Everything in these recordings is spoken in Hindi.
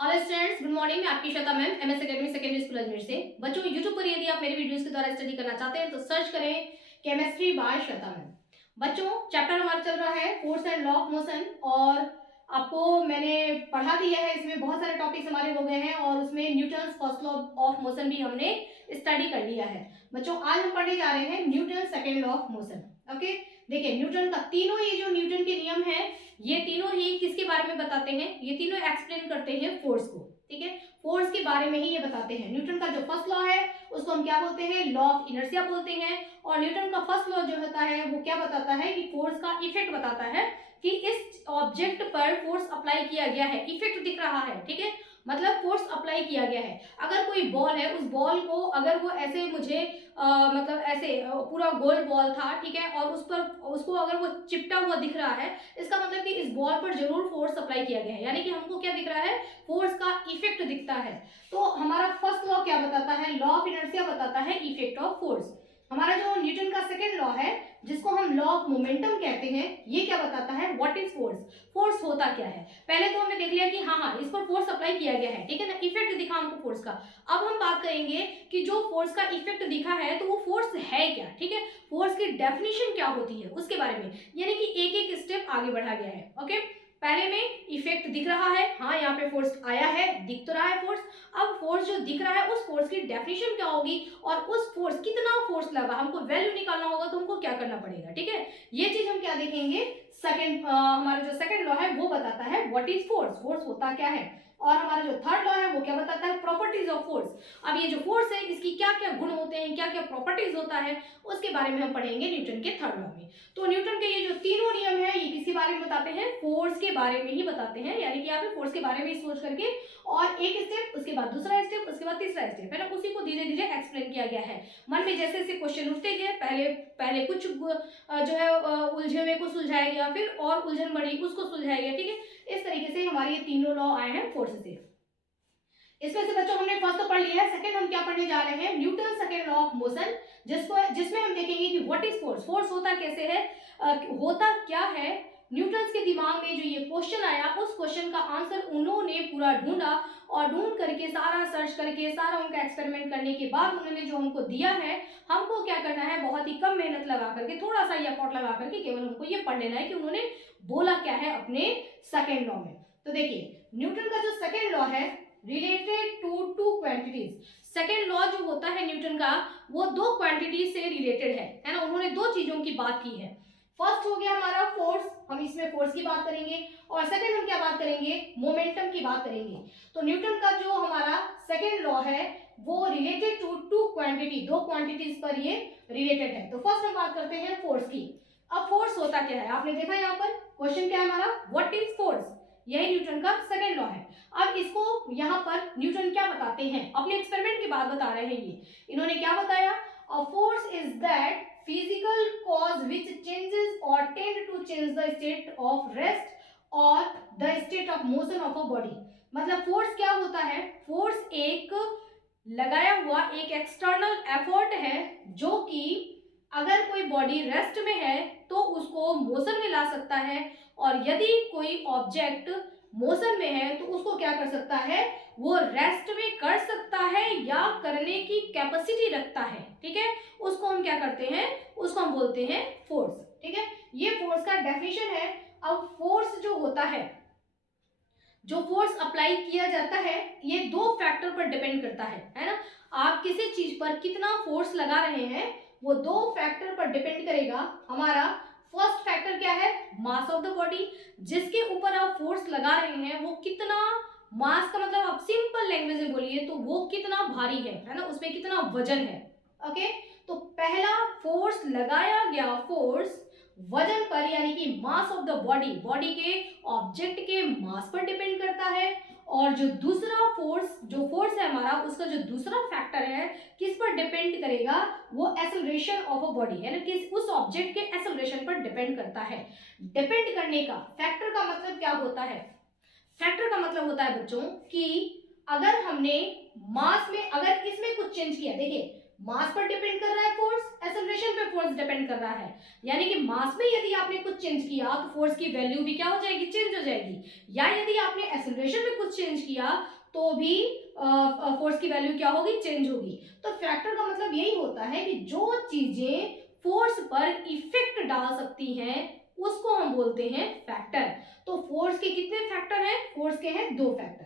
Hello students, good morning. मैं आपकी Shweta ma'am, MS academy secondary school Ajmer से। बच्चों, यूट्यूब पर यदि आप मेरे वीडियोस के द्वारा स्टडी करना चाहते हैं तो सर्च करें केमिस्ट्री बाय श्वेता मैम। बच्चों, चैप्टर हमारा चल रहा है force and law of motion और आपको मैंने पढ़ा दिया है। इसमें बहुत सारे टॉपिक्स हमारे हो गए हैं और उसमें Newton's first law of motion भी हमने स्टडी कर लिया है। बच्चों, आज हम पढ़ने जा रहे हैं Newton second law of motion. Okay, देखिए न्यूटन का तीनों ये जो न्यूटन के नियम है, ये तीनों ही किसके बारे में बताते हैं? ये तीनों एक्सप्लेन करते हैं फोर्स को। ठीक है, फोर्स के बारे में ही ये बताते हैं। न्यूटन का जो फर्स्ट लॉ है उसको हम क्या बोलते हैं? लॉ ऑफ इनर्शिया बोलते हैं। और न्यूटन का फर्स्ट लॉ जो होता है वो क्या बताता है कि फोर्स का इफेक्ट बताता है कि इस ऑब्जेक्ट पर फोर्स अप्लाई किया गया है, इफेक्ट दिख रहा है। ठीक है, मतलब फोर्स अप्लाई किया गया है। अगर कोई बॉल है, उस बॉल को अगर वो ऐसे मुझे मतलब ऐसे पूरा गोल बॉल था, ठीक है, और उस पर उसको अगर वो चिपटा हुआ दिख रहा है, इसका मतलब कि इस बॉल पर जरूर फोर्स अप्लाई किया गया है। यानी कि हमको क्या दिख रहा है? फोर्स का इफेक्ट दिखता है। तो हमारा फर्स्ट लॉ क्या बताता है? लॉ ऑफ इनर्शिया बताता है इफेक्ट ऑफ फोर्स। हमारा जो न्यूटन का सेकंड लॉ है, जिसको हम लॉ ऑफ मोमेंटम कहते हैं, ये क्या बताता है? What is force? फोर्स होता क्या है? पहले तो हमने देख लिया कि हाँ इस पर फोर्स अप्लाई किया गया है, ठीक है ना, इफेक्ट दिखा हमको फोर्स का। अब हम बात करेंगे कि जो फोर्स का इफेक्ट दिखा है तो वो फोर्स है क्या। ठीक है, फोर्स की डेफिनेशन क्या होती है उसके बारे में, यानी कि एक एक स्टेप आगे बढ़ा गया है। ओके, पहले में इफेक्ट दिख रहा है, हाँ यहाँ पे फोर्स आया है, दिख तो रहा है फोर्स। अब फोर्स जो दिख रहा है उस फोर्स की डेफिनेशन क्या होगी और उस फोर्स कितना फोर्स लगा, हमको वैल्यू निकालना होगा तो हमको क्या करना पड़ेगा। ठीक है, ये चीज हम क्या देखेंगे? सेकंड हमारा जो सेकंड लॉ है वो बताता है व्हाट इज फोर्स, फोर्स होता क्या है। और हमारा जो थर्ड लॉ है वो क्या बताता है? Properties of force. अब ये जो फोर्स है इसकी क्या क्या गुण होते हैं, क्या क्या प्रॉपर्टीज होता है, उसके बारे में हम पढ़ेंगे न्यूटन के थर्ड लॉ में। तो न्यूटन के ये जो तीनों नियम है ये किसके बारे में बताते हैं? फोर्स के बारे में ही बताते हैं। यानी कि यहाँ पे फोर्स के बारे में ही सोच करके और एक स्टेप, उसके बाद दूसरा स्टेप, उसके बाद तीसरा स्टेप, है ना, उसी को धीरे धीरे एक्सप्लेन किया गया है। मन में जैसे जैसे क्वेश्चन उठते गए, पहले पहले कुछ जो है उलझे हुए को सुलझाया गया, फिर और उलझन बढ़ी उसको सुलझाया गया। ठीक है, इस तरीके से हमारे ये तीनों लॉ आए हैं फोर्स से। इसमें से बच्चों हमने फर्स्ट तो पढ़ लिया है, सेकंड हम क्या पढ़ने जा रहे हैं? Newton second law of motion, जिसमें हम देखेंगे कि व्हाट इज फोर्स, फोर्स होता कैसे है, होता क्या है। न्यूटन के दिमाग में जो ये क्वेश्चन आया उस क्वेश्चन का आंसर उन्होंने पूरा ढूंढा और ढूंढ करके सारा सर्च करके सारा उनका एक्सपेरिमेंट करने के बाद उन्होंने जो हमको दिया है, हमको क्या करना है? बहुत ही कम मेहनत लगा करके, थोड़ा सा एफर्ट लगा करके केवल हमको ये पढ़ लेना है कि उन्होंने बोला क्या है अपने सेकेंड लॉ में। तो देखिए न्यूटन का जो सेकेंड लॉ है, related to two quantities. Second law जो होता है न्यूटन का वो दो क्वांटिटी से रिलेटेड है ना, उन्होंने दो चीजों की बात की है। फर्स्ट हो गया हमारा फोर्स, हम इसमें फोर्स की बात करेंगे, और सेकंड हम क्या बात करेंगे? मोमेंटम की बात करेंगे। तो न्यूटन का जो हमारा सेकंड लॉ है वो रिलेटेड टू टू क्वांटिटी, दो क्वांटिटीज पर ये रिलेटेड है। तो फर्स्ट हम बात करते हैं फोर्स की। अब फोर्स होता क्या है? आपने देखा यहाँ पर क्वेश्चन क्या है हमारा? व्हाट इज फोर्स, यही न्यूटन का सेकंड लॉ है। अब इसको यहाँ पर न्यूटन क्या बताते हैं? अपने एक्सपेरिमेंट की बात बता रहे हैं ये। इन्होंने क्या बताया? A force is that physical cause which changes or tend to change the state of rest or the state of motion of a body. मतलब फोर्स क्या होता है? फोर्स एक लगाया हुआ एक एक्सटर्नल एफर्ट है जो कि अगर कोई बॉडी रेस्ट में है तो उसको मोशन में ला सकता है, और यदि कोई ऑब्जेक्ट मोशन में है तो उसको क्या कर सकता है? वो रेस्ट में कर सकता है या करने की कैपेसिटी रखता है। ठीक है, उसको हम क्या करते हैं? उसको हम बोलते हैं फोर्स। ठीक है, ये फोर्स का डेफिनेशन है। अब फोर्स जो होता है, जो फोर्स अप्लाई किया जाता है, ये दो फैक्टर पर डिपेंड करता है ना। आप किसी चीज पर कितना फोर्स लगा रहे हैं वो दो फैक्टर पर डिपेंड करेगा। हमारा फर्स्ट फैक्टर क्या है? मास ऑफ द बॉडी, जिसके ऊपर आप फोर्स लगा रहे हैं वो कितना, मास का मतलब आप सिंपल लैंग्वेज में बोलिए तो वो कितना भारी है ना, उसमें कितना वजन है। ओके, तो पहला फोर्स लगाया गया फोर्स वजन पर यानी कि mass of the body, body के ऑब्जेक्ट के मास पर डिपेंड करता है। और जो दूसरा फोर्स, जो फोर्स है हमारा, उसका जो दूसरा फैक्टर है किस पर डिपेंड करेगा? वो एक्सेलरेशन ऑफ अ बॉडी है ना, किस उस ऑब्जेक्ट के एक्सेलरेशन पर डिपेंड करता है। डिपेंड करने का फैक्टर का मतलब क्या होता है? फैक्टर का मतलब होता है बच्चों कि अगर हमने मास में, अगर इसमें कुछ चेंज किया, देखिए मास पर डिपेंड कर रहा है फोर्स, एक्सेलरेशन पे फोर्स डिपेंड कर रहा है। यानी कि मास में यदि आपने कुछ चेंज किया तो फोर्स की वैल्यू भी क्या हो जाएगी, चेंज हो जाएगी। या यदि आपने एक्सेलरेशन में कुछ चेंज किया तो भी फोर्स की वैल्यू क्या होगी, चेंज होगी। तो फैक्टर का मतलब यही होता है कि जो चीजें फोर्स पर इफेक्ट डाल सकती हैं उसको हम बोलते हैं फैक्टर। तो फोर्स के कितने फैक्टर हैं, फोर्स के हैं 2 फैक्टर।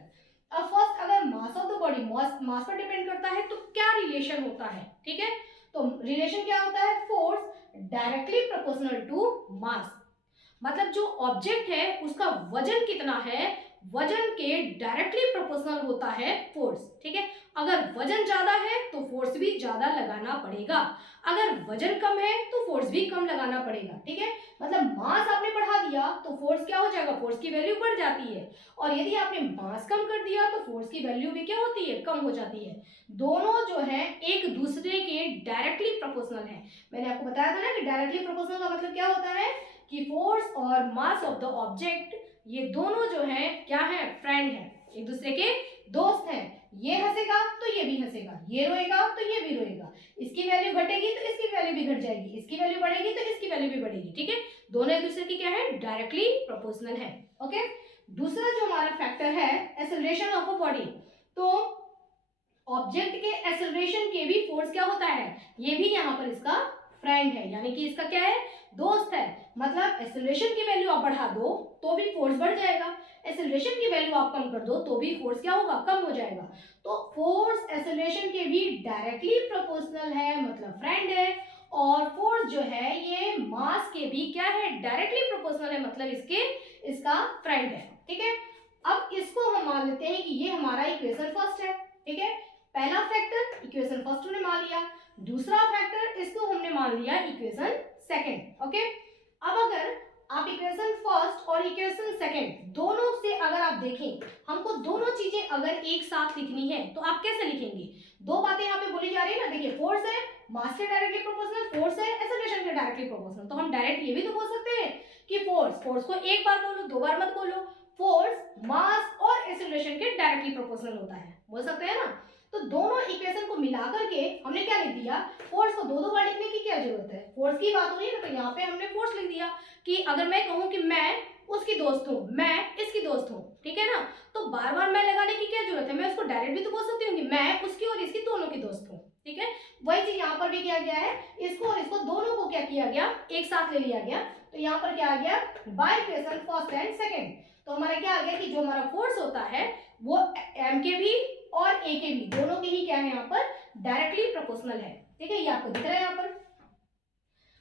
अब फर्स्ट, अगर mass of the body mass पर डिपेंड करता है तो क्या रिलेशन होता है, ठीक है। तो रिलेशन क्या होता है, force directly proportional to mass. मतलब जो ऑब्जेक्ट है उसका वजन कितना है, वजन के डायरेक्टली प्रोपोर्शनल होता है फोर्स, ठीक है। अगर वजन ज्यादा है तो फोर्स भी ज्यादा लगाना पड़ेगा, अगर वजन कम है तो फोर्स भी कम लगाना पड़ेगा, ठीक है। मतलब मास आपने बढ़ा दिया तो फोर्स क्या हो जाएगा, फोर्स की वैल्यू बढ़ जाती है। और यदि आपने मास कम कर दिया तो फोर्स की वैल्यू भी क्या होती है, कम हो जाती है। दोनों जो है एक दूसरे के डायरेक्टली प्रोपोर्शनल है। मैंने आपको बताया था ना कि डायरेक्टली प्रोपोर्शनल का मतलब क्या होता है कि फोर्स और मास ऑफ द ऑब्जेक्ट ये दोनों जो है क्या है, फ्रेंड है, एक दूसरे के दोस्त हैं। ये हंसेगा तो ये भी हंसेगा, ये रोएगा तो ये भी रोएगा, इसकी वैल्यू घटेगी तो इसकी वैल्यू भी घट जाएगी, इसकी वैल्यू बढ़ेगी तो इसकी वैल्यू भी बढ़ेगी, ठीक है। दोनों एक दूसरे की क्या है, डायरेक्टली प्रोपोर्शनल है। ओके, दूसरा जो हमारा फैक्टर है एक्सेलरेशन ऑफ अ बॉडी। तो ऑब्जेक्ट के एक्सेलरेशन के भी फोर्स क्या होता है, ये भी यहाँ पर इसका फ्रेंड है, यानी कि इसका क्या है, दोस्त है। मतलब एक्सेलरेशन की वैल्यू आप बढ़ा दो तो भी फोर्स बढ़ जाएगा, एक्सेलरेशन की वैल्यू आप कम कर दो तो भी फोर्स क्या होगा, कम हो जाएगा। तो फोर्स एक्सेलरेशन के भी डायरेक्टली प्रोपोर्शनल है, मतलब फ्रेंड है। और फोर्स जो है ये मास के भी क्या है, डायरेक्टली प्रोपोर्शनल है, मतलब इसका फ्रेंड है, ठीक है। अब इसको हम मान लेते हैं कि ये हमारा इक्वेशन फर्स्ट है, ठीक है। पहला फैक्टर इक्वेशन फर्स्ट हमने मान लिया, दूसरा फैक्टर इसको हमने मान लिया इक्वेशन सेकंड। ओके, अब अगर आप इक्वेशन फर्स्ट और इक्वेशन सेकंड दोनों से अगर आप देखें, हमको दोनों चीजें अगर एक साथ लिखनी है तो आप कैसे लिखेंगे। दो बातें यहाँ पे बोली जा रही है ना, देखिए फोर्स है मास के डायरेक्टली प्रोपोर्शनल, फोर्स है एक्सेलरेशन के डायरेक्टली प्रोपोर्शनल। तो हम डायरेक्ट ये भी तो बोल सकते हैं कि फोर्स को एक बार बोलो, दो बार मत बोलो, फोर्स मास और एक्सेलरेशन के डायरेक्टली प्रोपोर्शनल होता है, बोल सकते हैं ना। तो दोनों इक्वेशन को मिलाकर के हमने क्या लिख दिया, फोर्स को दो बार लिखने की क्या जरूरत है, फोर्स की बात हो रही है ना, तो यहाँ पे हमने फोर्स लिख दिया कि अगर मैं कहूँ कि मैं उसकी दोस्त हूँ, मैं इसकी दोस्त हूँ, ठीक है ना। तो बार बार मैं लगाने की क्या जरूरत है, मैं उसको डायरेक्ट भी तो बोल सकती हूँ कि मैं उसकी और इसकी दोनों की दोस्त हूँ, ठीक है। वही चीज यहाँ पर भी किया गया है, इसको और इसको दोनों को क्या किया गया, एक साथ ले लिया गया। तो यहाँ पर क्या आ गया, by equation first and second. तो हमारा क्या आ गया कि जो हमारा फोर्स होता है वो एम के भी और ए के भी दोनों के ही क्या है यहाँ पर डायरेक्टली प्रोपोर्शनल है, ठीक है। ये आपको दिख रहा है यहाँ पर।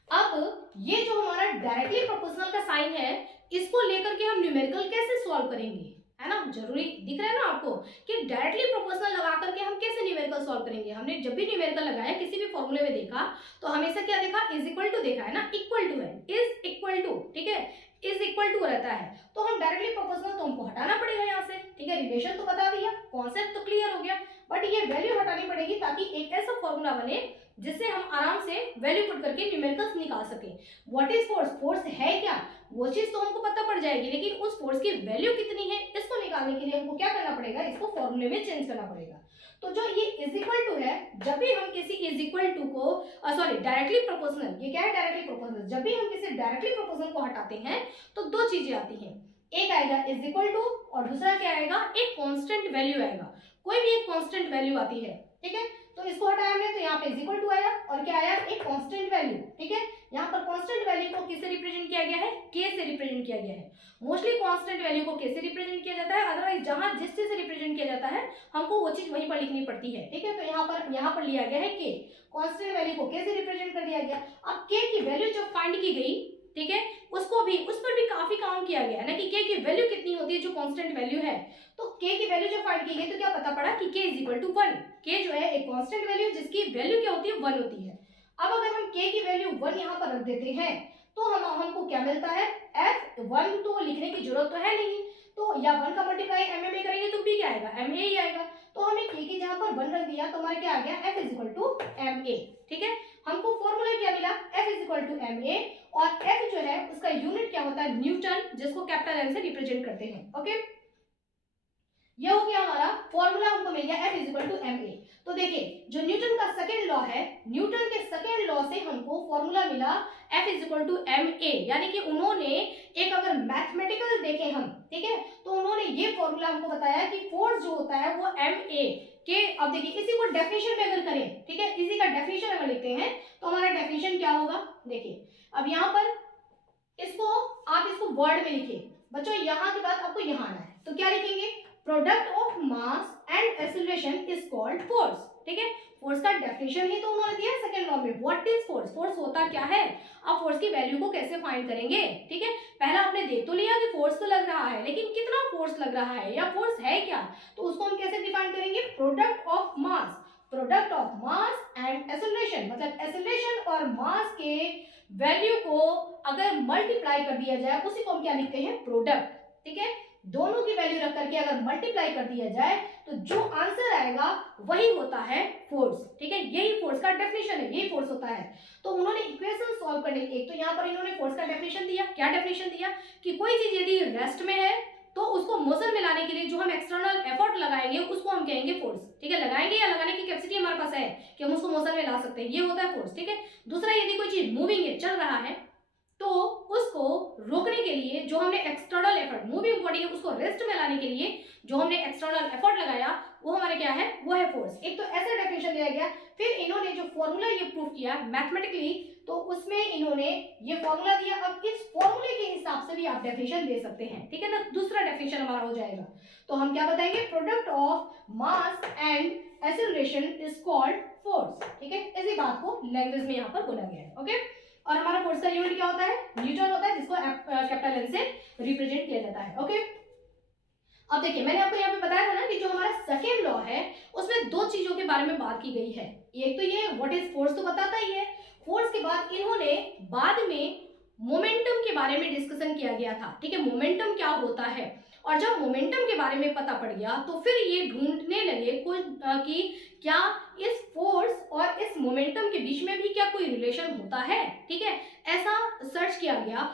अब ये जो हमारा डायरेक्टली प्रोपोर्शनल का साइन है, इसको लेकर के हम न्यूमेरिकल कैसे सॉल्व करेंगे, है ना। जरूरी दिख रहा है ना आपको कि डायरेक्टली प्रोपोर्शनल लगा करके हम कैसे न्यूमेरिकल सॉल्व करेंगे। हमने जब भी न्यूमेरिकल लगाया किसी भी फॉर्मूले में देखा तो हमेशा क्या देखा, इज इक्वल टू देखा है ना, इक्वल टू है, इज इक्वल टू, ठीक है, इज इक्वल टू रहता है। तो हम डायरेक्टली प्रोपोर्शनल तो हमको हटाना पड़ेगा यहाँ से, ठीक है। रिलेशन तो बता दिया, कॉन्सेप्ट तो क्लियर हो गया, बट ये वैल्यू हटानी पड़ेगी ताकि एक ऐसा फॉर्मूला बने जिससे हम आराम से वैल्यू पुट करके न्यूमेरिकल्स निकाल सके। व्हाट इज फोर्स, फोर्स है क्या, वो चीज तो हमको पता पड़ जाएगी, लेकिन उस फोर्स की वैल्यू कितनी है इसको निकालने के लिए हमको क्या करना पड़ेगा, इसको फॉर्मूले में चेंज करना पड़ेगा। तो जो ये इज इक्वल टू है, जब भी हम किसी इज इक्वल टू को सॉरी डायरेक्टली प्रोपोर्शनल, ये क्या है डायरेक्टली प्रोपोर्शनल, जब भी हम किसी डायरेक्टली प्रोपोर्शनल को हटाते हैं तो दो चीजें आती हैं, एक आएगा इज इक्वल टू और दूसरा क्या आएगा, एक कांस्टेंट वैल्यू आएगा, कोई भी एक कांस्टेंट वैल्यू आती है, ठीक है। तो इसको हटाया हमने तो यहाँ पे इज इक्वल टू आया और क्या आया, एक कांस्टेंट वैल्यू, ठीक है। यहाँ पर कांस्टेंट वैल्यू को किससे रिप्रेजेंट किया गया है, के से रिप्रेजेंट किया गया है। मोस्टली कांस्टेंट वैल्यू को के से रिप्रेजेंट किया जाता है, अदरवाइज जहां जिस चीज से रिप्रेजेंट किया जाता है हमको वो चीज वहीं पर लिखनी पड़ती है, ठीक है। तो यहाँ पर लिया गया है के, कांस्टेंट वैल्यू को के से रिप्रेजेंट कर दिया गया। अब के की वैल्यू जब फाइंड की गई, ठीक है, उसको भी उस पर भी काफी काम किया गया है ना कि के की वैल्यू कितनी होती है जो कांस्टेंट वैल्यू है। तो के की वैल्यू जब फाइंड की गई तो क्या पता पड़ा कि के इज इक्वल टू 1। के जो है एक कांस्टेंट वैल्यू जिसकी वैल्यू क्या होती है, 1 होती है। अब अगर हम के की वैल्यू 1 यहाँ पर रख देते हैं तो हमको क्या मिलता है, f1 तो लिखने की जरूरत तो है नहीं, तो या 1 का मल्टीप्लाई एम में करेंगे तो भी क्या आएगा, एम ही आएगा। तो हमने के की जहाँ पर 1 रख दिया तो हमारा क्या आ गया, f is equal to M A, ठीक है। हमको फॉर्मूला क्या मिला, f is equal to M A, और f जो है उसका यूनिट क्या होता है, न्यूटन, जिसको कैपिटल एन से रिप्रेजेंट करते हैं, ओके। ये हो गया हमारा फॉर्मूला, हमको मिल गया F is equal to ma। तो देखिए जो न्यूटन का सेकेंड लॉ है, न्यूटन के सेकेंड लॉ से हमको फॉर्मूला मिला F is equal to ma, यानी कि उन्होंने एक अगर मैथमेटिकल देखें हम, ठीक है, तो उन्होंने ये फॉर्मूला हमको बताया कि फोर्स जो होता है वो ma के, अब देखिए इसी को डेफिनेशन में अगर करें, ठीक है, इसी का डेफिनेशन अगर लिखते हैं तो हमारा डेफिनेशन क्या होगा, देखिए अब यहाँ पर इसको आप इसको वर्ड में लिखिए बच्चों, यहाँ के बाद आपको यहाँ आना है, तो क्या लिखेंगे, product of mass and acceleration is called force, ठीक है। फोर्स का डेफिनेशन ही तो उन्होंने दिया है सेकंड लॉ में, व्हाट इज फोर्स, फोर्स होता क्या है, आप फोर्स की वैल्यू को कैसे फाइंड करेंगे, ठीक है। पहला आपने देख तो लिया कि फोर्स तो लग रहा है, लेकिन कितना फोर्स लग रहा है या फोर्स है क्या, तो उसको हम कैसे डिफाइन करेंगे, product of mass, product of mass and acceleration, मतलब एक्सीलरेशन और मास के वैल्यू को अगर मल्टीप्लाई कर दिया जाए उसी को हम क्या लिखते हैं, प्रोडक्ट, ठीक है। दोनों की वैल्यू रख करके अगर मल्टीप्लाई कर दिया जाए तो जो आंसर आएगा वही होता है फोर्स, ठीक है। यही फोर्स का डेफिनेशन है, यही फोर्स होता है। तो उन्होंने इक्वेशन सॉल्व करने के, एक तो यहाँ पर इन्होंने फोर्स का डेफिनेशन दिया, क्या डेफिनेशन दिया कि कोई चीज यदि रेस्ट में है तो उसको मोशन में लाने के लिए जो हम एक्सटर्नल एफर्ट लगाएंगे उसको हम कहेंगे फोर्स, ठीक है। लगाएंगे या लगाने की कैपेसिटी हमारे पास है कि हम उसको मोशन में ला सकते हैं, ये होता है फोर्स, ठीक है। दूसरा, यदि कोई चीज मूविंग है, चल रहा है, तो उसको रोकने के लिए जो हमने एक्सटर्नल एफर्ट, मूविंग बॉडी है उसको रेस्ट में लाने के लिए जो हमने एक्सटर्नल एफर्ट लगाया वो हमारे क्या है, वो है फोर्स। एक तो ऐसा डेफिनेशन दिया गया, फिर इन्होंने जो फॉर्मूला ये प्रूव किया मैथमेटिकली, तो उसमें इन्होंने ये फॉर्मूला दिया। अब इस फॉर्मूले के हिसाब से भी आप डेफिनेशन दे सकते हैं, ठीक है ना। दूसरा डेफिनेशन हमारा हो जाएगा, तो हम क्या बताएंगे, product of mass and acceleration is called force, ठीक है। इसी बात को लैंग्वेज में यहाँ पर बोला गया है, ओके। और हमारा फोर्स का यूनिट क्या होता है, न्यूटन होता है, जिसको कैपिटल एन से रिप्रेजेंट किया जाता है, ओके। अब देखिए मैंने आपको यहाँ पे बताया था ना कि जो हमारा सेकेंड लॉ है उसमें दो चीजों के बारे में बात की गई है। एक तो ये व्हाट इज फोर्स तो बताता ही है, फोर्स के बाद इन्होंने बाद में मोमेंटम के बारे में डिस्कशन किया गया था, ठीक है, मोमेंटम क्या होता है। और जब मोमेंटम के बारे में पता पड़ गया तो फिर ये ढूंढने लगे कुछ कि क्या इस फोर्स और इस मोमेंटम के बीच में भी क्या कोई रिलेशन होता है, ठीक है। ऐसा सर्च किया गया,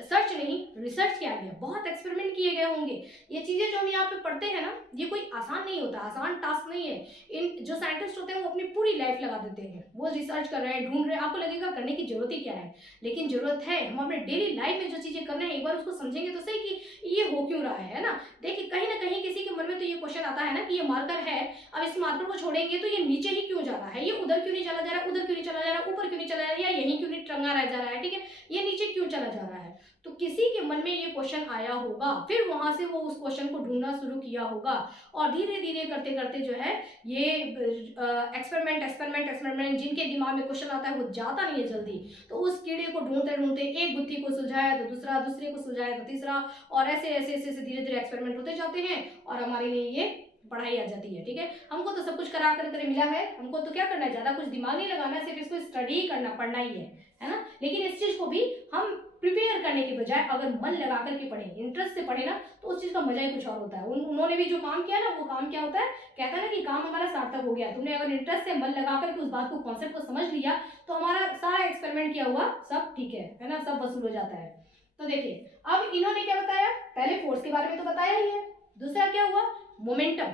सर्च नहीं रिसर्च किया गया, बहुत एक्सपेरिमेंट किए गए होंगे। ये चीजें जो हम यहाँ पे पढ़ते हैं ना, ये कोई आसान नहीं होता, आसान टास्क नहीं है। इन जो साइंटिस्ट होते हैं वो अपनी पूरी लाइफ लगा देते हैं, वो रिसर्च कर रहे हैं, ढूंढ रहे हैं, आपको लगेगा करने की जरूरत ही क्या है, लेकिन जरूरत है। हम अपने डेली लाइफ में जो चीजें कर रहे हैं एक बार उसको समझेंगे तो सही कि ये हो क्यों रहा है ना। देखिए कहीं ना कहीं किसी के मन में तो ये क्वेश्चन आता है ना कि ये मार्कर है, अब इस मार्कर को छोड़ेंगे तो ये नीचे ही क्यों जा रहा है, ये उधर क्यों नहीं चला जा रहा, उधर क्यों नहीं चला जा रहा, ऊपर क्यों नहीं चला जा रहा, या यहीं क्यों नहीं टंगा रह जा रहा है, ठीक है, ये नीचे क्यों चला जा रहा है। तो किसी के मन में ये क्वेश्चन आया होगा, फिर वहां से वो उस क्वेश्चन को ढूंढना शुरू किया होगा, और धीरे धीरे करते करते जो है ये एक्सपेरिमेंट एक्सपेरिमेंट एक्सपेरिमेंट, जिनके दिमाग में क्वेश्चन आता है वो जाता नहीं है जल्दी, तो उस कीड़े को ढूंढते ढूंढते एक बुद्धि को सुलझाया तो दूसरा, दूसरे को सुलझाया तो तीसरा, और ऐसे ऐसे ऐसे ऐसे धीरे धीरे एक्सपेरिमेंट होते जाते हैं और हमारे लिए ये पढ़ाई आ जाती है, ठीक है। हमको तो सब कुछ करा कर मिला है, हमको तो क्या करना है, ज्यादा कुछ दिमाग नहीं लगाना, सिर्फ इसको स्टडी करना, पढ़ना ही है ना। लेकिन इस चीज को भी हम प्रिपेयर करने के बजाय अगर मन लगा करके पढ़े, इंटरेस्ट से पढ़े ना, तो उस चीज का मजा ही कुछ और होता है। उन्होंने भी जो काम किया ना, वो काम क्या होता है, कहता है ना कि काम हमारा सार्थक हो गया। तुमने अगर इंटरेस्ट से मन लगा करके उस बात को, कॉन्सेप्ट को समझ लिया, तो हमारा सारा एक्सपेरिमेंट किया हुआ सब ठीक है ना, सब वसूल हो जाता है। तो देखिए अब इन्होंने क्या बताया, पहले फोर्स के बारे में तो बताया ही है, दूसरा क्या हुआ, मोमेंटम,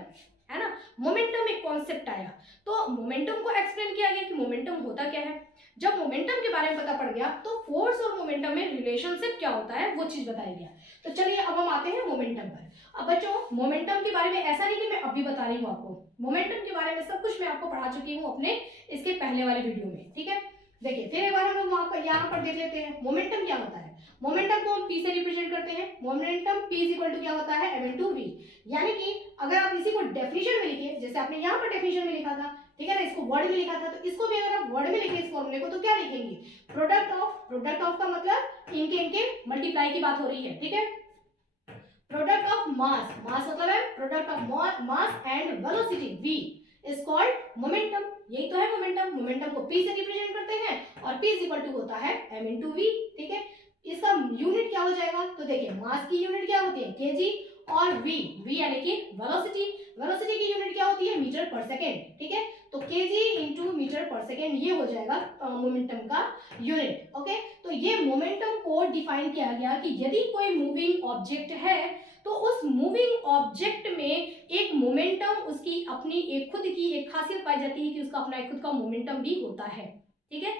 है ना। मोमेंटम एक कॉन्सेप्ट आया, तो मोमेंटम को एक्सप्लेन किया गया कि मोमेंटम होता क्या है। जब मोमेंटम के बारे में पता पड़ गया तो फोर्स और मोमेंटम में रिलेशनशिप क्या होता है वो चीज बताया गया। तो चलिए अब हम आते हैं मोमेंटम पर। अब बच्चों मोमेंटम के बारे में ऐसा नहीं कि मैं अभी बता रही हूँ आपको, मोमेंटम के बारे में सब कुछ मैं आपको पढ़ा चुकी हूँ अपने इसके पहले वाले वीडियो में, ठीक है। देखिए फिर एक बार हम वहां पर यहाँ पर देख लेते हैं मोमेंटम क्या होता है। मोमेंटम को हम P से रिप्रेजेंट करते हैं, momentum P is equal to क्या होता है, m/v। यानी कि अगर आप इसी को डेफिनेशन में लिखिए, जैसे आपने यहाँ पर डेफिनेशन में लिखा था, ठीक है ना, इसको वर्ड में लिखा था, तो इसको भी अगर आप वर्ड में लिखे इस फॉर्मूले को, तो क्या लिखेंगे, प्रोडक्ट ऑफ, प्रोडक्ट ऑफ का मतलब इनके मल्टीप्लाई की बात हो रही है, ठीक है। प्रोडक्ट ऑफ मास, मास मतलब है product of mass and velocity v is called momentum. यही तो है मोमेंटम। मोमेंटम को P से रिप्रेजेंट करते हैं और P इज इक्वल टू होता है m/v, ठीक है। इसका यूनिट क्या हो जाएगा, तो देखिए मास की यूनिट क्या होती है, kg, और v यानी कि वेलोसिटी, वेलोसिटी की यूनिट क्या होती है, मीटर पर सेकेंड, ठीक है। तो kg इंटू मीटर पर सेकेंड ये हो जाएगा मोमेंटम का यूनिट, ओके। तो ये मोमेंटम को डिफाइन किया गया कि यदि कोई मूविंग ऑब्जेक्ट है तो उस मूविंग ऑब्जेक्ट में एक मोमेंटम, उसकी अपनी एक खुद की एक खासियत पाई जाती है कि उसका अपना एक खुद का मोमेंटम भी होता है, ठीक है।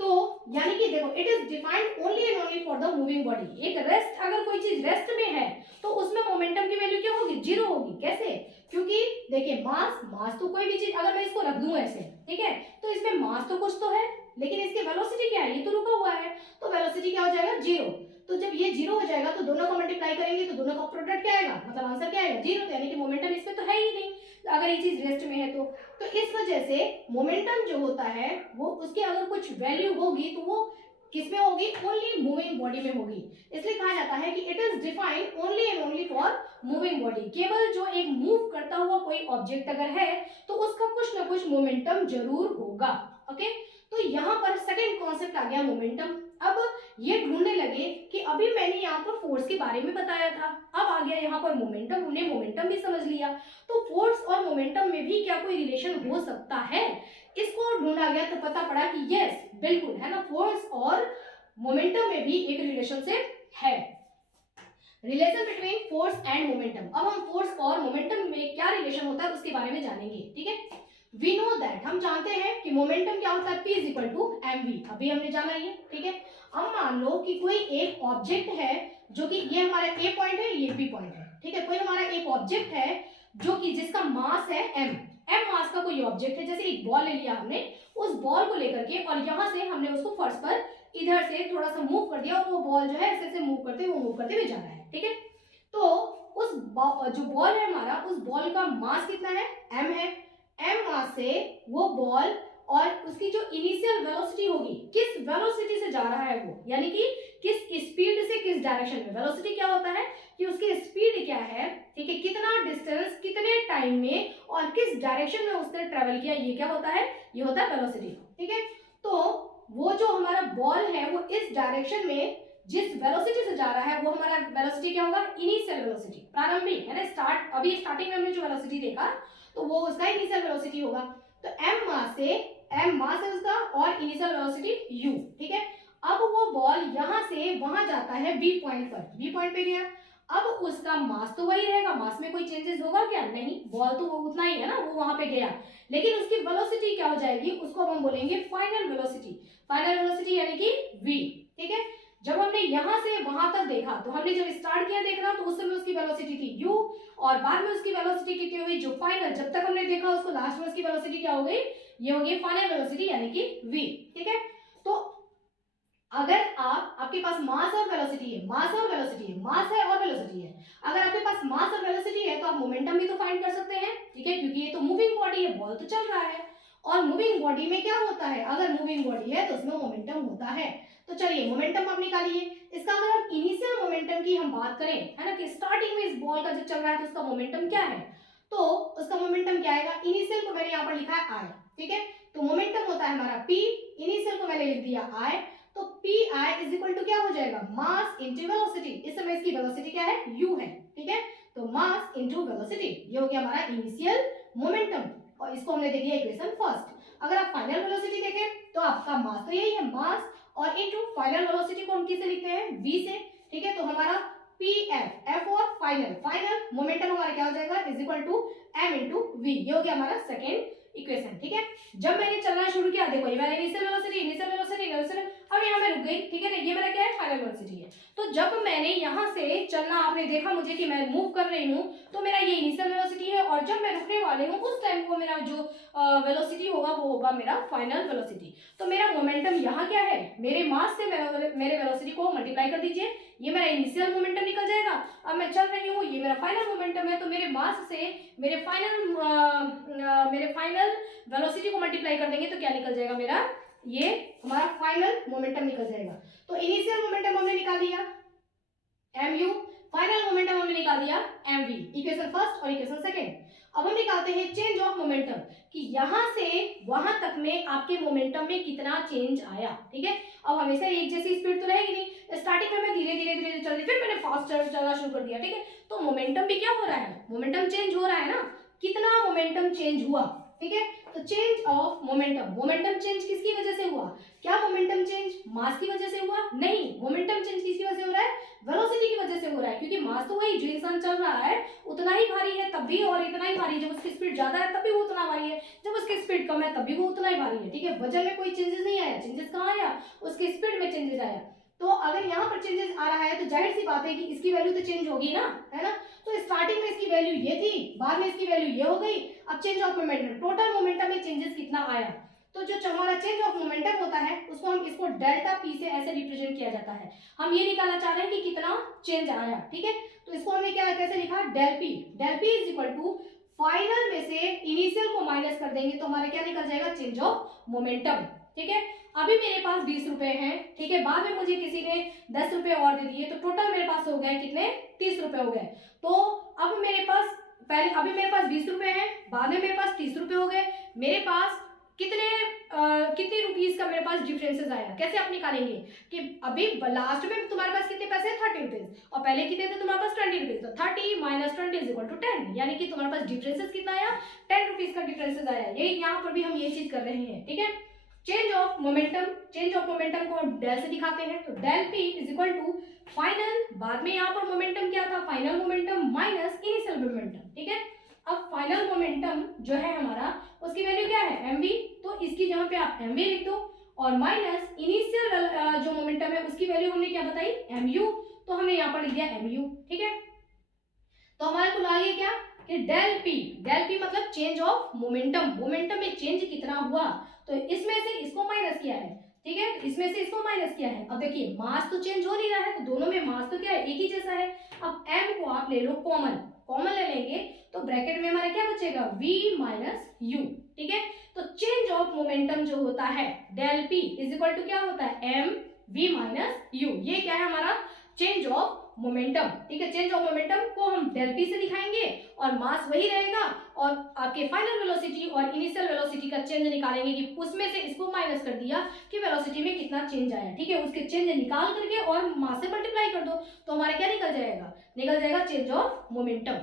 तो यानी कि देखो, it is defined only and only for the moving body. एक रेस्ट, अगर कोई चीज रेस्ट में है तो उसमें मोमेंटम की वैल्यू क्या होगी, जीरो होगी। कैसे? क्योंकि देखिए मास तो कोई भी चीज अगर मैं इसको रख दूं ऐसे, ठीक है, तो इसमें मास तो कुछ तो है, लेकिन इसकी वेलोसिटी क्या है, ये तो रुका हुआ है, तो वेलोसिटी क्या हो जाएगा, जीरो। तो जब ये जीरो हो जाएगा तो दोनों को मल्टीप्लाई करेंगे तो दोनों का प्रोडक्ट क्या आएगा, मतलब आंसर क्या आएगा, जीरो। यानी कि मोमेंटम इसमें तो है ही नहीं अगर ये चीज रेस्ट में है तो इस वजह से मोमेंटम जो होता है वो उसकी अगर कुछ वैल्यू होगी तो वो किसमें होगी, ओनली मूविंग बॉडी में होगी। इसलिए कहा जाता है कि it is defined only and only for moving body. केवल जो एक मूव करता हुआ कोई ऑब्जेक्ट अगर है तो उसका कुछ ना कुछ मोमेंटम जरूर होगा। ओके, तो यहाँ पर सेकंड कॉन्सेप्ट आ गया मोमेंटम। अब ये ढूंढने लगे कि अभी मैंने यहाँ पर फोर्स के बारे में बताया था, अब आ गया यहाँ पर मोमेंटम, हमने मोमेंटम भी समझ लिया, तो फोर्स और मोमेंटम में भी क्या कोई रिलेशन हो सकता है, इसको ढूंढा गया तो पता पड़ा कि यस बिल्कुल है ना, फोर्स और मोमेंटम में भी एक रिलेशनशिप है, relation between force and momentum. अब हम फोर्स और मोमेंटम में क्या रिलेशन होता है उसके बारे में जानेंगे, ठीक है। वी नो दैट, हम जानते हैं कि मोमेंटम क्या होता है, P is equal to mv, अभी हमने जाना ये, ठीक है। अब मान लो कि कोई एक ऑब्जेक्ट है जो कि ये हमारा A पॉइंट है, ये B पॉइंट है, ठीक है। कोई हमारा एक ऑब्जेक्ट है जो कि जिसका मास है m मास का कोई ऑब्जेक्ट है, जैसे एक बॉल ले लिया हमने, उस बॉल को लेकर के और यहाँ से हमने उसको फर्श पर इधर से थोड़ा सा मूव कर दिया और वो बॉल जो है ऐसे मूव करते हुए जा रहा है, ठीक है। तो उस जो बॉल है हमारा, उस बॉल का मास कितना है, m है। m मास से वो बॉल और उसकी जो इनिशियल वेलोसिटी होगी, किस वेलोसिटी से जा रहा है वो, यानी कि किस स्पीड से किस डायरेक्शन में। वेलोसिटी क्या होता है कि उसकी स्पीड क्या है, ठीक है, कितना डिस्टेंस कितने टाइम में और किस डायरेक्शन में उसने ट्रेवल किया, ये क्या होता है, ये होता है वेलोसिटी, ठीक है। तो वो जो हमारा बॉल है वो इस डायरेक्शन में जिस वेलोसिटी से जा रहा है वो हमारा वेलोसिटी क्या होगा, इनिशियल वेलोसिटी, प्रारंभिक है ना, स्टार्ट, अभी स्टार्टिंग में हमने जो वेलोसिटी देखा तो वो उसका इनिशियल वेलोसिटी होगा। तो m मास है उसका और इनिशियल वेलोसिटी u, ठीक है। अब वो बॉल यहाँ से वहां जाता है B पॉइंट पर, B पॉइंट पे गया, अब उसका मास तो वही रहेगा, मास में कोई चेंजेस होगा क्या, नहीं, बॉल तो वो उतना ही है ना, वो वहां पे गया, लेकिन उसकी वेलोसिटी क्या हो जाएगी, उसको हम बोलेंगे फाइनल वेलोसिटी, फाइनल वेलोसिटी यानी कि v, ठीक है। जब हमने यहाँ से वहां तक देखा तो हमने जब स्टार्ट किया देखना तो उस समय उसकी वेलोसिटी थी u और बाद में उसकी वेलोसिटी कितनी हो गई, जो फाइनल जब तक हमने देखा उसको लास्ट में उसकी वेलोसिटी क्या हो गई, ये हो गई फाइनल वेलोसिटी यानी कि v, ठीक है। तो अगर आपके पास मास और वेलोसिटी है, मास और वेलोसिटी है, मास है और वेलोसिटी है, अगर आपके पास मास और वेलोसिटी है तो आप मोमेंटम भी तो फाइंड कर सकते हैं, ठीक है, क्योंकि ये तो मूविंग बॉडी है, बॉल तो चल रहा है और मूविंग बॉडी में क्या होता है, अगर मूविंग बॉडी है तो उसमें मोमेंटम होता है। तो चलिए मोमेंटम आप निकालिए। इसका अगर हम इनिशियल मोमेंटम की हम बात करें, है ना, कि स्टार्टिंग में इस बॉल का जब चल रहा है तो उसका मोमेंटम क्या है, तो उसका मोमेंटम क्या आएगा, इनिशियल को मैंने यहाँ पर लिखा है i, ठीक है। तो मोमेंटम होता है हमारा p, इनिशियल को मैंने लिख दिया i, तो P I is equal to क्या हो जाएगा, मास इंटू वेलोसिटी। इस समय इसकी वेलोसिटी क्या है, u है, ठीक है। तो मास इंटू वेलोसिटी, ये हो गया हमारा इनिशियल मोमेंटम और इसको हमने दे दिया इक्वेशन फर्स्ट। अगर आप फाइनल वेलोसिटी देखें तो आपका मास तो यही है, मास और इनटू फाइनल वेलोसिटी को हम किससे लिखते हैं, v से, ठीक है। तो हमारा पी एफ, एफ और फाइनल मोमेंटम हमारा क्या हो जाएगा, is equal to m into v, ये हो गया हमारा सेकेंड इक्वेशन, ठीक है। जब मैंने चलना शुरू किया, देखो ये मेरा इनिशियल वेलोसिटी, अब यहाँ मैं रुक गई, ठीक है ना, ये मेरा क्या है, फाइनल वेलोसिटी है। तो जब मैंने यहाँ से चलना, आपने देखा मुझे कि मैं मूव कर रही हूँ, तो मेरा ये इनिशियल वेलोसिटी है और जब मैं रुकने वाली हूँ उस टाइम को मेरा जो वेलोसिटी होगा वो होगा मेरा फाइनल वेलोसिटी। तो मेरा मोमेंटम यहाँ क्या है, मेरे मास से मेरे वेलोसिटी को मल्टीप्लाई कर दीजिए, ये मेरा इनिशियल मोमेंटम निकल जाएगा। अब मैं चल रही हूँ, ये मेरा फाइनल मोमेंटम है, तो मेरे मास से मेरे फाइनल वेलोसिटी को मल्टीप्लाई कर देंगे तो क्या निकल जाएगा, मेरा ये हमारा फाइनल मोमेंटम निकल जाएगा। तो इनिशियल मोमेंटम हमने निकाल दिया mu, फाइनल मोमेंटम हमने निकाल दिया mv, इक्वेशन फर्स्ट और इक्वेशन सेकंड। अब हम निकालते हैं चेंज ऑफ मोमेंटम, कि यहां से वहां तक में आपके मोमेंटम में कितना चेंज आया, ठीक है। अब हमेशा एक जैसी स्पीड तो रहेगी नहीं, स्टार्टिंग में मैं धीरे धीरे चल रही, फिर मैंने फास्ट चलना शुरू कर दिया, ठीक है। तो मोमेंटम भी क्या हो रहा है, मोमेंटम चेंज हो रहा है ना, कितना मोमेंटम चेंज हुआ, ठीक है। तो change of momentum, momentum change किसकी वजह से हुआ? क्या मोमेंटम चेंज मास की वजह से हुआ? नहीं, मोमेंटम चेंज किसकी वजह से हो रहा है? वेलोसिटी की वजह से हो रहा है, क्योंकि मास तो वही, जो इंसान चल रहा है उतना ही भारी है तब भी, और इतना ही भारी, जब उसकी स्पीड ज्यादा है तब भी वो उतना भारी है, जब उसकी स्पीड कम है तब भी वो उतना ही भारी है, ठीक है। वजन में कोई चेंजेस नहीं आया, चेंजेस कहाँ आया? उसकी स्पीड में चेंजेस आया। तो अगर यहाँ पर चेंजेस आ रहा है तो जाहिर सी बात है कि इसकी वैल्यू तो चेंज होगी ना, है ना। तो स्टार्टिंग में इसकी वैल्यू ये थी, बाद में इसकी वैल्यू ये हो गई। अब change of momentum, total momentum में चेंजेस कितना आया? तो जो हमारा चेंज ऑफ मोमेंटम होता है उसको हम इसको डेल्टा पी से ऐसे रिप्रेजेंट किया जाता है। हम ये निकालना चाह रहे हैं कि कितना चेंज आया, ठीक है। तो इसको हमने क्या कैसे लिखा? Del P, del P is equal to final में से इनिशियल को माइनस कर देंगे तो हमारा क्या निकल जाएगा? चेंज ऑफ मोमेंटम, ठीक है। अभी मेरे पास 20 रुपए हैं, ठीक है, बाद में मुझे किसी ने 10 रुपए और दे दिए, तो टोटल मेरे पास हो गए कितने? 30 रुपए हो गए। तो अब मेरे पास पहले, अभी मेरे पास 20 रुपए हैं, बाद में मेरे पास 30 रुपए हो गए। मेरे पास कितने रुपीस का मेरे पास डिफरेंसेस आया? कैसे आप निकालेंगे कि अभी लास्ट में तुम्हारे पास कितने पैसे? 30 रुपीज, और पहले कितने थे तुम्हारे पास? 20 रुपीज। तो 30 माइनस 20 इज इक्वल टू 10, यानी कि तुम्हारे पास डिफरेंसेस कितना आया? 10 रुपीज का डिफरेंसेस आया। ये यहाँ पर भी हम ये चीज कर रहे हैं, ठीक है। Change of momentum, change of momentum को हम डेल से दिखाते हैं, तो del P is equal to final, बाद में यहाँ पर मोमेंटम क्या था? Final momentum minus initial momentum, ठीक है। अब फाइनल मोमेंटम जो है हमारा, उसकी वैल्यू क्या है? एम वी, तो इसकी जगह पे आप एम वी लिख दो, और माइनस इनिशियल जो मोमेंटम है उसकी वैल्यू हमने क्या बताई? एम यू, तो हमने यहाँ पर लिख दिया एम यू, ठीक है। तो हमारे को आ गया क्या कि डेल पी, डेल पी मतलब चेंज ऑफ मोमेंटम, मोमेंटम में चेंज कितना हुआ, तो इसमें से इसको माइनस किया है, ठीक है, इसमें से इसको माइनस किया है। अब देखिए मास तो चेंज हो नहीं रहा है, तो दोनों में मास तो क्या है? एक ही जैसा है। अब m को आप ले लो कॉमन, कॉमन ले लेंगे तो ब्रैकेट में हमारा क्या बचेगा? v माइनस यू, ठीक है। तो चेंज ऑफ मोमेंटम जो होता है del p is equal to क्या होता है? m v माइनस यू, ये क्या है हमारा? चेंज ऑफ मोमेंटम, ठीक है। चेंज ऑफ मोमेंटम को हम डेल पी से दिखाएंगे और मास वही रहेगा, और आपके फाइनल वेलोसिटी और इनिशियल वेलोसिटी का चेंज निकालेंगे कि उसमें से इसको माइनस कर दिया कि वेलोसिटी में कितना चेंज आया, ठीक है। उसके चेंज निकाल करके और मास से मल्टीप्लाई कर दो तो हमारा क्या निकल जाएगा? निकल जाएगा चेंज ऑफ मोमेंटम,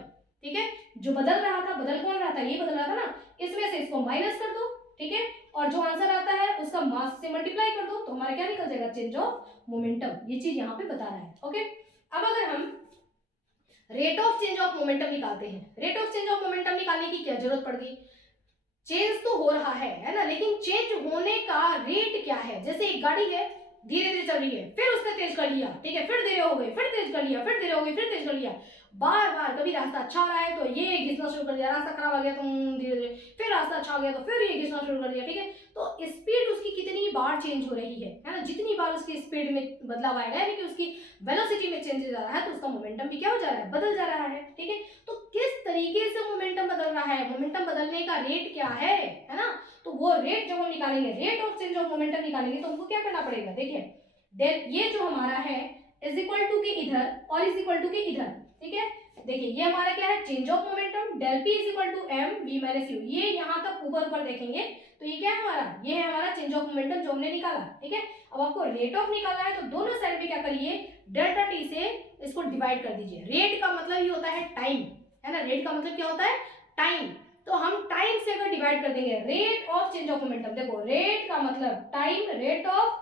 ठीक है। जो बदल रहा था, बदल कौन रहा था? ये बदल रहा था ना, इसमें से इसको माइनस कर दो, ठीक है, और जो आंसर आता है उसका मास से मल्टीप्लाई कर दो तो हमारा क्या निकल जाएगा? Change of momentum. ये चीज यहाँ पे बता रहा है, ओके। अब अगर हम rate of change of momentum निकालते हैं, rate of change of momentum निकालने की क्या जरूरत पड़ गई? चेंज तो हो रहा है ना, लेकिन चेंज होने का रेट क्या है? जैसे एक गाड़ी है, धीरे धीरे चल रही है, फिर उसने तेज कर लिया, ठीक है, फिर धीरे हो गई, फिर तेज कर लिया, फिर धीरे हो गई, फिर तेज कर लिया, बार बार। कभी रास्ता अच्छा हो रहा है तो ये घिसना शुरू कर दिया, रास्ता खराब आ गया तो धीरे धीरे, फिर रास्ता अच्छा हो गया तो फिर ये घिसना शुरू कर दिया, ठीक है। तो स्पीड उसकी कितनी बार चेंज हो रही है ना, जितनी बार उसकी स्पीड में बदलाव आएगा, यानी कि उसकी वेलोसिटी में चेंजेस आ रहा है, तो उसका मोमेंटम भी क्या हो जा रहा है? बदल जा रहा है, ठीक है। तो किस तरीके से मोमेंटम बदल रहा है, मोमेंटम बदलने का रेट क्या है ना, तो वो रेट जब हम निकालेंगे, rate of change of momentum निकालेंगे, तो हमको क्या करना पड़ेगा? देखिए ये जो हमारा है इज इक्वल टू के इधर और इज इक्वल टू के इधर, ठीक है। देखिए ये हमारा क्या है? Change of momentum, del P is equal to M V minus U. ये यहाँ तक ऊपर ऊपर देखेंगे तो ये क्या है हमारा? ये है हमारा चेंज ऑफ मोमेंटम जो हमने निकाला, ठीक है। अब आपको रेट ऑफ निकालना है तो दोनों साइड में क्या करिए? डेल्टा टी से इसको डिवाइड कर दीजिए। रेट का मतलब ये होता है टाइम, है ना, रेट का मतलब क्या होता है? टाइम। तो हम टाइम से अगर डिवाइड कर देंगे rate of change of momentum, देखो रेट का मतलब time, rate of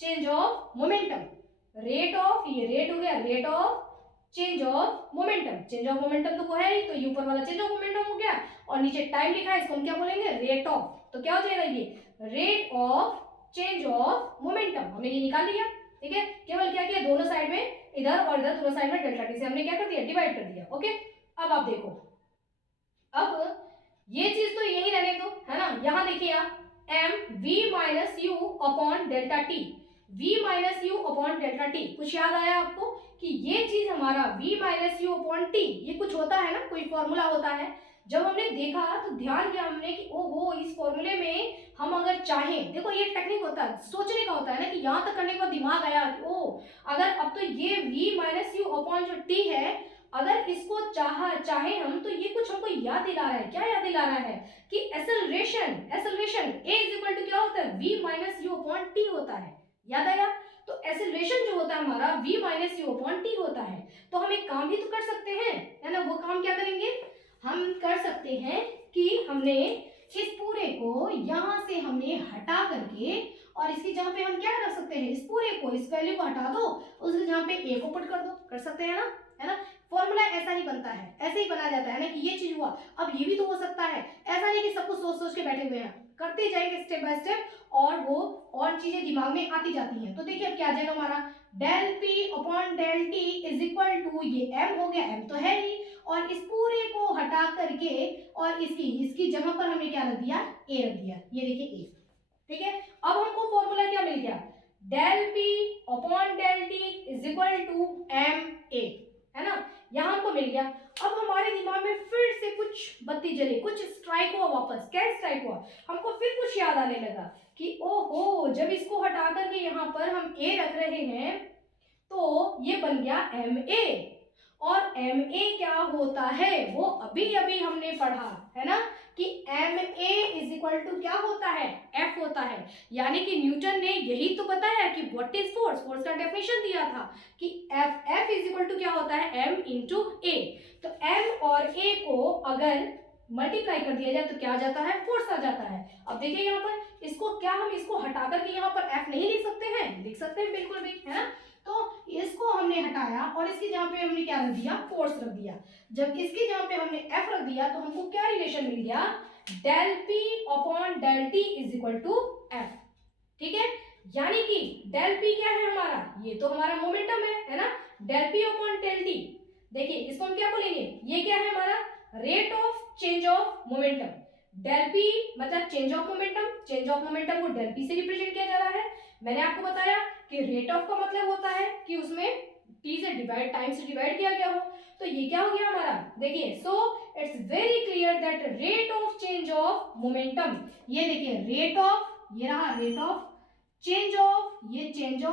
change of momentum, rate of, ये रेट हो गया, rate of change of momentum, change of momentum तो वो है ही, तो ये ऊपर वाला चेंज ऑफ मोमेंटम हो गया, और नीचे टाइम लिखा है, इसको हम क्या बोलेंगे? Rate of. तो क्या हो जाएगा ये? Rate of change of momentum, हमने ये निकाल लिया, ठीक है। केवल क्या किया? दोनों साइड में, इधर और इधर दोनों साइड में डेल्टा टी से हमने क्या कर दिया? डिवाइड कर दिया, ओके। अब आप देखो, अब ये चीज तो यही रहने दो, है ना। यहाँ देखिए आप M V minus U upon delta T, v minus U upon delta T. कुछ याद आया आपको कि ये चीज हमारा v minus U upon T, ये कुछ होता है ना, कोई फॉर्मूला होता है। जब हमने देखा तो ध्यान दिया हमने कि ओहो, इस फॉर्मूले में हम अगर चाहें, देखो ये टेक्निक होता है, सोचने का होता है ना, कि यहाँ तक करने के बाद दिमाग आया कि ओ अगर अब तो ये v माइनस यू अपॉन जो t है, अगर इसको चाहे हम, तो ये कुछ हमको याद दिला रहा है। क्या याद दिला रहा है? कि acceleration, acceleration a is equal to क्या होता है? v minus U upon T होता है। याद आया? तो एक्सेलरेशन जो होता है हमारा v minus U upon T होता है। तो हम एक काम भी तो कर सकते हैं, है ना। वो काम क्या करेंगे? हम कर सकते हैं कि हमने इस पूरे को यहाँ से हमने हटा करके और इसकी जहाँ पे हम क्या रख सकते हैं, इस पूरे को, इस वैल्यू को हटा दो, उसके जहाँ पे a को पुट कर दो, कर सकते हैं ना, है ना। फॉर्मूला ऐसा ही बनता है, ऐसे ही बनाया जाता है ना कि ये चीज हुआ। अब ये भी तो हो सकता है, ऐसा नहीं कि सब कुछ सोच सोच के बैठे हुए हैं, करते जाएंगे स्टेप बाय स्टेप और वो और चीजें दिमाग में आती जाती हैं। तो देखिए अब क्या आ जाएगा हमारा, del P upon del T is equal to, ये m हो गया, m तो है ही, और इस पूरे को हटा करके और इसकी जगह पर हमने क्या रख दिया, a रख दिया, ये देखिए a, ठीक है। अब हमको फॉर्मूला क्या मिल गया, del P upon del T is equal to M A, है ना, यहां हमको मिल गया। अब हमारे दिमाग में फिर से कुछ बत्ती जली, कुछ स्ट्राइक हुआ वापस। क्या स्ट्राइक हुआ, हमको फिर कुछ याद आने लगा कि ओहो, जब इसको हटा करके यहाँ पर हम a रख रहे हैं तो ये बन गया एम ए, और एम ए क्या होता है वो अभी अभी हमने पढ़ा है ना कि M A is equal to क्या होता है, एफ होता है। यानी कि न्यूटन ने यही तो बताया कि व्हाट इज फोर्स, फोर्स का डेफिनेशन दिया था कि एफ इज इक्वल टू क्या होता है, एम इंटू ए। तो एम और ए को अगर मल्टीप्लाई कर दिया जाए तो क्या आ जाता है, फोर्स आ जाता है। अब देखिए यहाँ पर इसको, क्या हम इसको हटा करके यहाँ पर एफ नहीं लिख सकते हैं, लिख सकते हैं बिल्कुल भी, है ना। तो इसको हमने हटाया और इसकी जगह पे हमने क्या रख दिया, फोर्स रख दिया। जब इसकी जगह पे हमने एफ रख दिया तो हमको क्या रिलेशन मिल गया, del P upon del T is equal to F, ठीक है। यानी कि डेल पी क्या है हमारा, ये तो हमारा मोमेंटम है ना, del P upon del T, देखिए इसको हम क्या बोलेंगे, ये क्या है हमारा, rate of change of momentum. Del P मतलब change of momentum, change of momentum को डेल पी से रिप्रेजेंट किया जा रहा है। मैंने आपको बताया कि रेट ऑफ का मतलब होता है कि उसमें t से डिवाइड, टाइम से डिवाइड किया गया हो। तो ये क्या हो गया हमारा, देखिए so it's very clear that rate of change of momentum, ये देखिए रेट ऑफ, ये रहा रेट ऑफ चेंज ऑफ, ये चेंज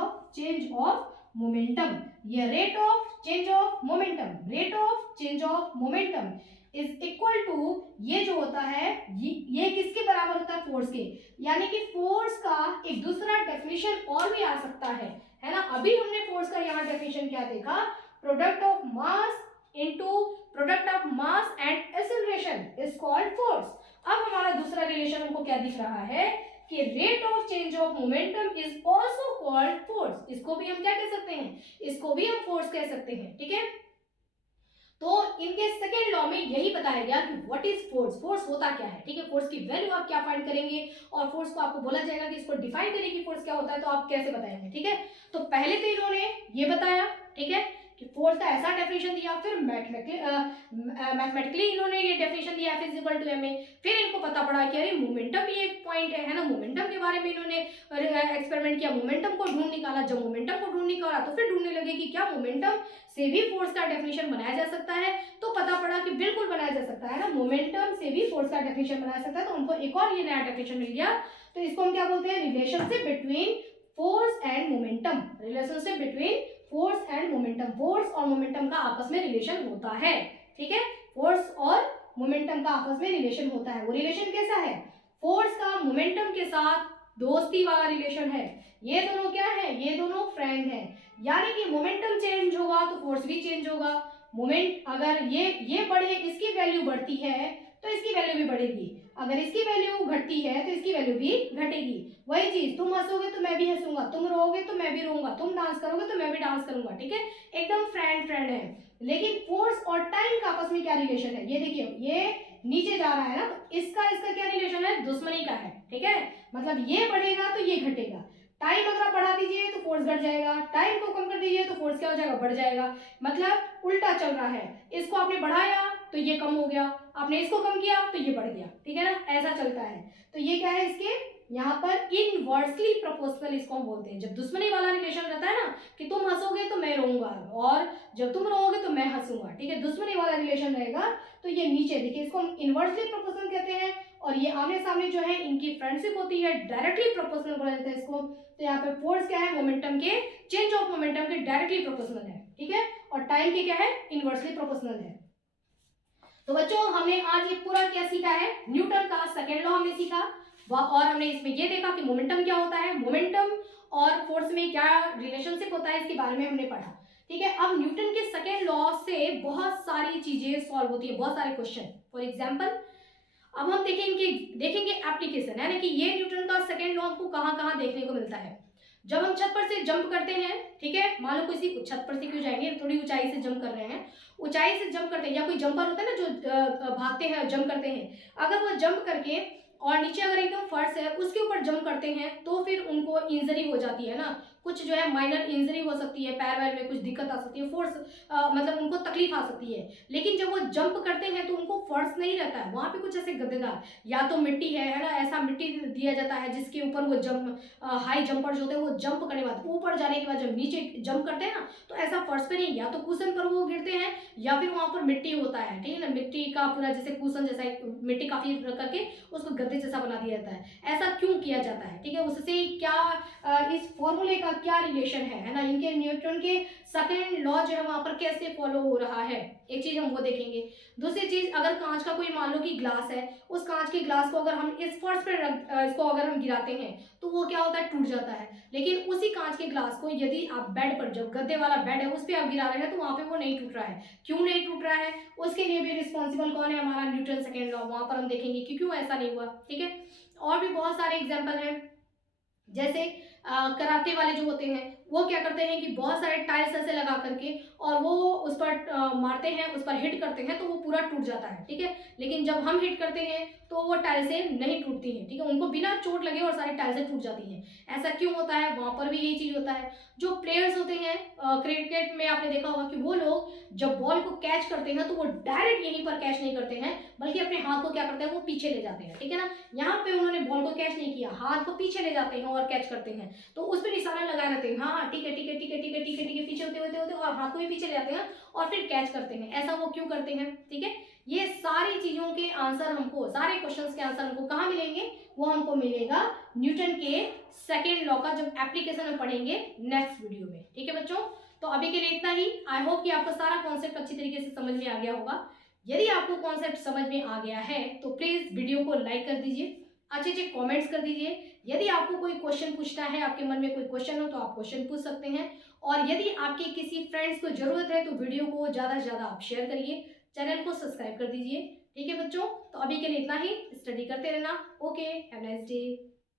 ऑफ मोमेंटम, ये rate of change of momentum, rate of change of momentum is equal to, ये जो होता है ये किसके बराबर होता है, फोर्स के। यानी कि फोर्स का एक दूसरा डेफिनेशन और भी आ सकता है ना। अभी हमने फोर्स का यहाँ डेफिनेशन क्या देखा, product of mass into product of mass and acceleration is called force. अब हमारा दूसरा रिलेशन हमको क्या दिख रहा है कि rate of change of momentum is also called force. इसको भी हम क्या कह सकते हैं, इसको भी हम फोर्स कह सकते हैं, ठीक है। तो इनके सेकेंड लॉ में यही बताया गया कि व्हाट इज फोर्स, फोर्स होता क्या है, ठीक है। फोर्स की वैल्यू आप क्या फाइंड करेंगे और फोर्स को आपको बोला जाएगा कि इसको डिफाइन करें कि फोर्स क्या होता है, तो आप कैसे बताएंगे, ठीक है। तो पहले तो इन्होंने ये बताया, ठीक है, कि फोर्स का ऐसा डेफिनेशन दिया, फिर मैथमेटिकली इन्होंने ये डेफिनेशन दिया F is equal to ma। फिर इनको पता पड़ा कि अरे मोमेंटम भी एक पॉइंट है ना, मोमेंटम के बारे में इन्होंने एक्सपेरिमेंट किया, मोमेंटम को ढूंढ निकाला। जब मोमेंटम को ढूंढ निकाला तो फिर ढूंढने लगे कि क्या मोमेंटम से भी फोर्स का डेफिनेशन बनाया जा सकता है, तो पता पड़ा कि बिल्कुल बनाया जा सकता है ना, मोमेंटम से भी फोर्स का डेफिनेशन बनाया सकता है। तो उनको एक और ये नया डेफिनेशन मिल गया। तो इसको हम क्या बोलते हैं, relationship between force and momentum, relationship between force and momentum. Force और मोमेंटम का आपस में रिलेशन होता है, ठीक है। फोर्स और मोमेंटम का आपस में रिलेशन होता है। वो रिलेशन कैसा है, फोर्स का मोमेंटम के साथ दोस्ती वाला रिलेशन है। ये दोनों क्या है, ये दोनों फ्रेंड हैं। यानी कि मोमेंटम चेंज होगा तो फोर्स भी चेंज होगा। मोमेंट अगर ये बढ़े, इसकी वैल्यू बढ़ती है तो इसकी वैल्यू भी बढ़ेगी, अगर इसकी वैल्यू घटती है तो इसकी वैल्यू भी घटेगी। वही चीज, तुम हंसोगे तो मैं भी हंसूंगा, तुम रोओगे तो मैं भी रोऊंगा, तुम डांस करोगे तो मैं भी डांस करूंगा, ठीक है। एकदम फ्रेंड है। लेकिन फोर्स और टाइम का आपस में क्या रिलेशन है, ये देखिए ये नीचे जा रहा है ना, तो इसका क्या रिलेशन है, दुश्मनी का है, ठीक है। मतलब ये बढ़ेगा तो ये घटेगा। टाइम अगर आप बढ़ा दीजिए तो फोर्स घट जाएगा, टाइम को कम कर दीजिए तो फोर्स क्या हो जाएगा, बढ़ जाएगा। मतलब उल्टा चल रहा है, इसको आपने बढ़ाया तो ये कम हो गया, आपने इसको कम किया तो ये बढ़ गया, ठीक है ना, ऐसा चलता है। तो ये क्या है, इसके यहाँ पर इनवर्सली प्रोपोर्शनल इसको हम बोलते हैं। जब दुश्मनी वाला रिलेशन रहता है ना कि तुम हंसोगे तो मैं रोऊंगा और जब तुम रोओगे तो मैं हंसूंगा, ठीक है, दुश्मनी वाला रिलेशन रहेगा तो ये नीचे देखिए, इसको हम इनवर्सली प्रोपोर्शनल कहते हैं। और ये आमने सामने जो है इनकी फ्रेंडशिप होती है, डायरेक्टली प्रोपोर्शनल बोला जाता है इसको। तो यहाँ पे फोर्स क्या है, मोमेंटम के, चेंज ऑफ मोमेंटम के डायरेक्टली प्रोपोर्शनल है, ठीक है, और टाइम के क्या है, इनवर्सली प्रोपोर्शनल है। तो बच्चों हमने आज ये पूरा क्या सीखा है, न्यूटन का सेकेंड लॉ हमने सीखा, और हमने इसमें ये देखा कि मोमेंटम क्या होता है, मोमेंटम और फोर्स में क्या रिलेशनशिप होता है, इसके बारे में हमने पढ़ा, ठीक है। अब न्यूटन के सेकेंड लॉ से बहुत सारी चीजें सॉल्व होती है, बहुत सारे क्वेश्चन। फॉर एग्जाम्पल अब हम देखेंगे एप्लीकेशन, है ना, कि ये न्यूटन का सेकेंड लॉ हमको कहाँ कहाँ देखने को मिलता है। जब हम छत पर से जंप करते हैं, ठीक है, मान लो किसी छत पर से क्यों जाएंगे, थोड़ी ऊंचाई से जंप कर रहे हैं, ऊंचाई से जंप करते हैं, या कोई जंपर होता है ना जो भागते हैं जंप करते हैं, अगर वो जंप करके और नीचे अगर एकदम फर्श है उसके ऊपर जंप करते हैं तो फिर उनको इंजरी हो जाती है ना, कुछ जो है माइनर इंजरी हो सकती है, पैर वैर में कुछ दिक्कत आ सकती है, फोर्स मतलब उनको तकलीफ आ सकती है। लेकिन जब वो जंप करते हैं तो उनको फोर्स नहीं रहता है, वहां पे कुछ ऐसे गद्देदार या तो मिट्टी है ना, ऐसा मिट्टी दिया जाता है जिसके ऊपर वो जंप, हाई जंपर जो होते हैं वो जंप करने के बाद ऊपर जाने के बाद जब नीचे जंप करते हैं ना, तो ऐसा फर्श पे नहीं, या तो कुशन पर वो गिरते हैं या फिर वहां पर मिट्टी होता है, ठीक है ना, मिट्टी का पूरा जैसे कुशन जैसा मिट्टी काफी करके उसको गद्दे जैसा बना दिया जाता है। ऐसा क्यों किया जाता है, ठीक है, उससे क्या इस फॉर्मूले का क्या रिलेशन है ना, इनके न्यूटन के सेकेंड लॉ जो है वहां पर कैसे फॉलो हो रहा है, एक चीज हम वो देखेंगे। दूसरी चीज, अगर कांच का कोई मान लो कि ग्लास है, उस कांच के ग्लास को अगर हम इस फर्श पर इसको अगर हम गिराते हैं तो वो क्या होता है, टूट जाता है। लेकिन उसी कांच के ग्लास को यदि आप बेड पर, जो गद्दे वाला बेड है उस पर आप गिरा रहे हैं तो वहां पे वो नहीं टूट रहा है। क्यों नहीं टूट रहा है, उसके लिए भी रिस्पॉन्सिबल कौन है, हमारा न्यूटन सेकेंड लॉ, वहां पर हम देखेंगे कि क्यों ऐसा नहीं हुआ, ठीक है। और भी बहुत सारे एग्जाम्पल हैं, जैसे कराटे वाले जो होते हैं वो क्या करते हैं कि बहुत सारे टाइल्स ऐसे लगा करके और वो उस पर मारते हैं, उस पर हिट करते हैं तो वो पूरा टूट जाता है, ठीक है। लेकिन जब हम हिट करते हैं तो वो टाइल्सें नहीं टूटती हैं, ठीक है, उनको बिना चोट लगे और सारी टाइल्सें टूट जाती हैं। ऐसा क्यों होता है, वहां पर भी यही चीज होता है। जो प्लेयर्स होते हैं क्रिकेट में आपने देखा होगा कि वो लोग जब बॉल को कैच करते हैं तो वो डायरेक्ट यहीं पर कैच नहीं करते हैं, बल्कि अपने हाथ को क्या करते हैं, वो पीछे ले जाते हैं, ठीक है ना। यहाँ पे उन्होंने बॉल को कैच नहीं किया, हाथ को पीछे ले जाते हैं और कैच करते हैं, तो उस पर निशाना लगाए रहते हैं, हाँ हाँ ठीक है ठीक है ठीक है ठीक है ठीक है ठीक है, पीछे होते होते होते और हाथ को भी पीछे ले जाते हैं और फिर कैच करते हैं। ऐसा वो क्यों करते हैं, ठीक है। ये सारी चीजों के आंसर हमको, सारे क्वेश्चंस के आंसर हमको कहाँ मिलेंगे, वो हमको मिलेगा न्यूटन के सेकेंड लॉ का जब एप्लीकेशन हम पढ़ेंगे नेक्स्ट वीडियो में, ठीक है बच्चों। तो अभी के लिए इतना ही। आई होप कि आपको सारा कॉन्सेप्ट अच्छी तरीके से समझ में आ गया होगा। यदि आपको कॉन्सेप्ट समझ में आ गया है तो प्लीज वीडियो को लाइक कर दीजिए, अच्छे अच्छे कमेंट्स कर दीजिए। यदि आपको कोई क्वेश्चन पूछना है, आपके मन में कोई क्वेश्चन हो तो आप क्वेश्चन पूछ सकते हैं। और यदि आपके किसी फ्रेंड्स को जरूरत है तो वीडियो को ज़्यादा से ज़्यादा आप शेयर करिए, चैनल को सब्सक्राइब कर दीजिए, ठीक है बच्चों। तो अभी के लिए इतना ही, स्टडी करते रहना। Okay, have nice day.